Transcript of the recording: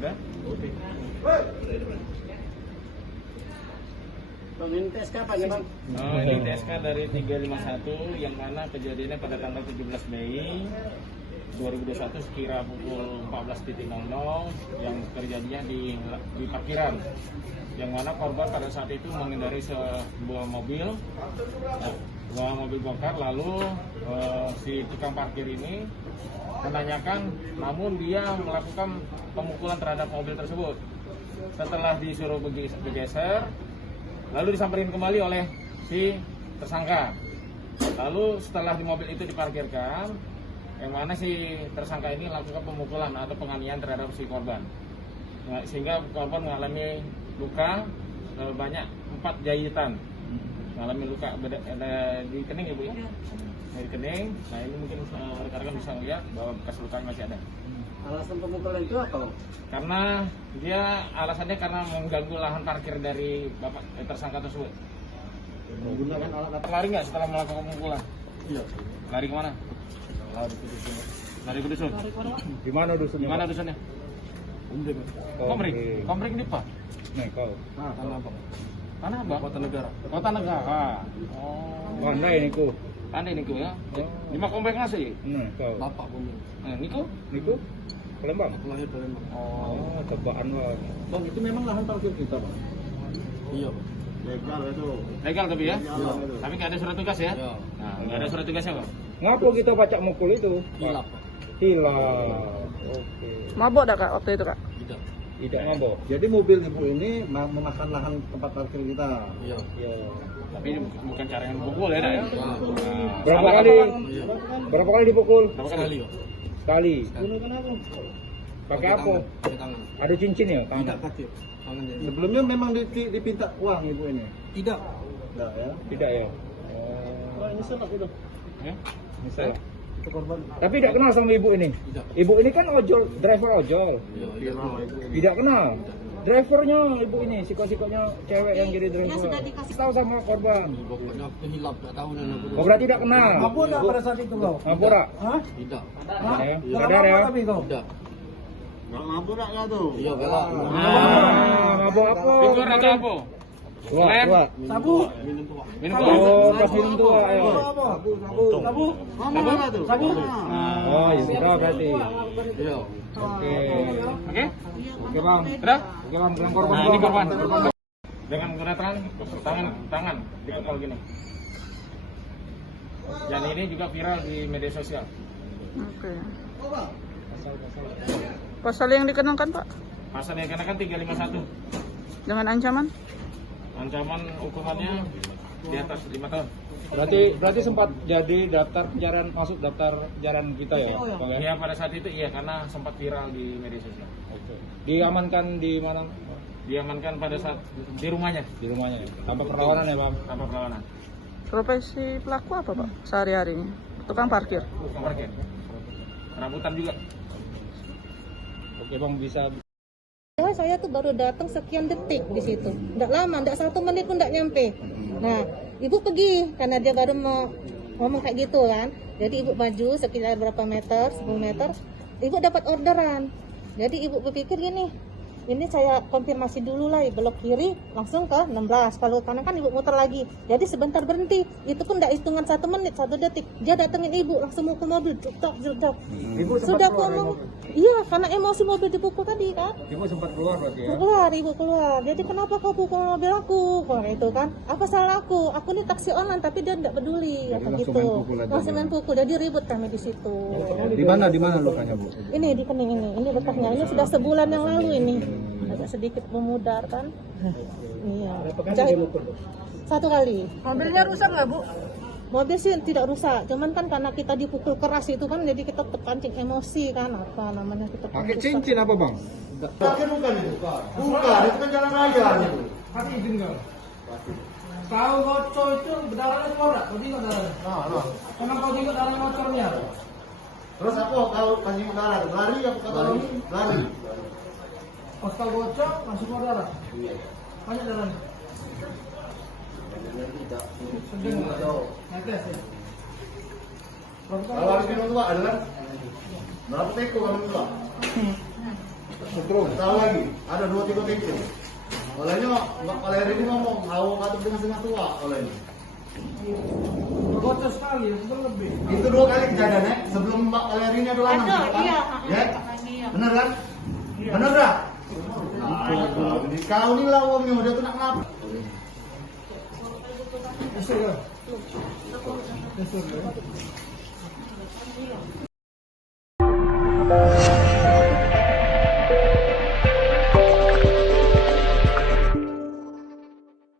Udah? Bang, ini TSK apa ya Bang? Oh, ini TSK dari 351 yang mana kejadiannya pada tanggal 17 Mei 2021 sekira pukul 14.00 yang terjadinya di parkiran, yang mana korban pada saat itu mengendarai sebuah mobil bongkar, lalu si tukang parkir ini menanyakan, namun dia melakukan pemukulan terhadap mobil tersebut. Setelah disuruh bergeser, lalu disamperin kembali oleh si tersangka. Lalu setelah di mobil itu diparkirkan, yang mana si tersangka ini lakukan pemukulan atau penganiayaan terhadap si korban, sehingga korban mengalami luka banyak 4 jahitan, mengalami luka di kening ya Bu ya, di kening. Nah ini mungkin rekan-rekan bisa melihat bahwa bekas luka masih ada. Alasan pemukulan itu apa? Karena dia alasannya karena mengganggu lahan parkir dari bapak tersangka tersebut. Menggunakan alat Lari nggak setelah melakukan pemukulan? Iya. Lari kemana? Lari ke dusun. Di mana dusunnya? Di mana dusunnya? Komering. Komering di apa? Nih kau. Nah, tanah apa? Tanah apa? Kota negara. Kota Negara. Oh. Pandai niku. Pandai niku ya. Di mana komplek nasi? Nah kau. Bapak pemilik. Nah, niku? Niku Palembang. Aku lahir Palembang. Oh, tebakan Bang. Bang, itu memang lahan parkir kita Bang? Iya. Legal itu. Legal tapi ya? Iya. Tapi nggak ada surat tugas ya? Iya. Nah, nggak ada surat tugasnya Bang? Ngapa kita pacak mukul itu? Hilap. Hilap. Oke. Mabok dah Kak waktu itu Kak? Tidak. Tidak mabok. Jadi mobil ibu ini memakan lahan tempat parkir kita. Iya. Ya. Tapi ini bukan cara yang pukul ya, Dak, ya? Nah, Berapa sama kali? Bang? Iya. Berapa kali dipukul? Berapa kali? Sekali, Pak. Sekali. Gunakan apa? Pakai apa? Pakai tangan. Ada cincin ya? Tidak Tangan. pakai. Tangan jadi. Sebelumnya memang dipinta uang ibu ini. Tidak. Enggak ya. Tidak ya. Oh, ini salah itu. Ya? Misal. Itu korban. Tapi tidak kenal sama ibu ini. Tidak. Ibu ini kan ojol, driver ojol. Iya, iya. Tidak kenal. Drivernya ibu ini, siko-sikonya cewek yang jadi driver. Tahu sama korban. Pokoknya aku hilap, tak tahu nih aku. Oh berarti tidak kenal. Mabuk enggak pada saat itu kau? Mabuk tak? Hah? Tidak. Nah, ya. Enggak Sadar ya? tapi kau. Tidak. Enggak mabuk enggak tuh? Iya, galak. Mabuk apa? Pikir atau apa? Tua, Lem? tua. Sabu. Minum tua. Minum Sabu. tua? Oh, pas minum tua ya. Apa? Sabu. Mana tuh? Sabu. Oh, ya sudah berarti. Iya. Oke. Oke? Oke, Bang. Udah? Oke, Bang, dengan korban. Nah, ini korban. Dengan menggunakan tangan dipukul gini. Dan ini juga viral di media sosial. Oke. Pasal yang dikenakan Pak? Pasal yang dikenakan 351. Dengan ancaman? Ancaman hukumannya di atas 5 tahun. Berarti sempat jadi daftar pencarian, masuk daftar pencarian kita ya, Bang ya? Ya pada saat itu iya, karena sempat viral di media sosial. Oke. Diamankan di mana? Diamankan pada saat di rumahnya Di rumahnya ya. Tanpa perlawanan ya, Bang. tanpa perlawanan. Profesi pelaku apa Pak? Sehari-harinya? Tukang parkir? Tukang parkir. Rambutan juga. Oke, Bang, bisa. Saya tuh baru datang sekian detik di situ, tidak lama, tidak 1 menit pun tidak nyampe. Nah, ibu pergi karena dia baru mau ngomong kayak gitu kan. Jadi ibu maju sekitar berapa meter, 10 meter, ibu dapat orderan. Jadi ibu berpikir gini, ini saya konfirmasi dulu lah, belok kiri langsung ke 16. Kalau kanan kan ibu muter lagi. Jadi sebentar berhenti. Itu pun tidak hitungan 1 menit, 1 detik. Dia datengin ibu langsung mau ke mobil, jok. Ibu Sudah ngomong, iya karena emosi mobil dipukul tadi kan. Ibu sempat keluar berarti ya? Ibu keluar. Jadi kenapa kau pukul mobil aku? Wah itu kan. Apa salah aku? Aku ini taksi online tapi dia tidak peduli kata langsung gitu. main pukul aja, Langsung main pukul. Jadi ribut kami di situ. Di mana lukanya, Bu? Ini di kening ini. Ini bekasnya. Ini sudah sebulan yang lalu ini. Agak sedikit memudar kan. Iya. Jahit. 1 kali. Mobilnya rusak nggak Bu? Mobil sih tidak rusak, cuman kan karena kita dipukul keras itu kan, jadi kita terpancing emosi kan, apa namanya kita Pakai cincin apa, Bang? Parkir bukan itu. Bukan, itu kan jalan raya itu. Kasih izin nggak? Tahu ngocor itu berdarahnya keluar nggak? Kau tengok darahnya. Nah. Karena kau tengok darah ngocornya. Terus aku kalau kasih darah, lari apa kata lari? Lari. Pas kau gocok masih keluar darah. Banyak darahnya. Sedang nggak? Netes ya. Kalau harus minum tua adalah berapa teko kalau minum tua? Tahu lagi, ada 2-3 titik. Olehnya Mbak Valeri ini ngomong, awak katuk dengan setengah tua olehnya. Bocor sekali, lebih. Itu 2 kali kejadiannya sebelum Mbak Valeri ini ada lanang. Ada, iya. Ya? Benar kan? Benar dah? Nah, ini kau ini lah uangnya, udah tuh nak ngapa? Esok ya.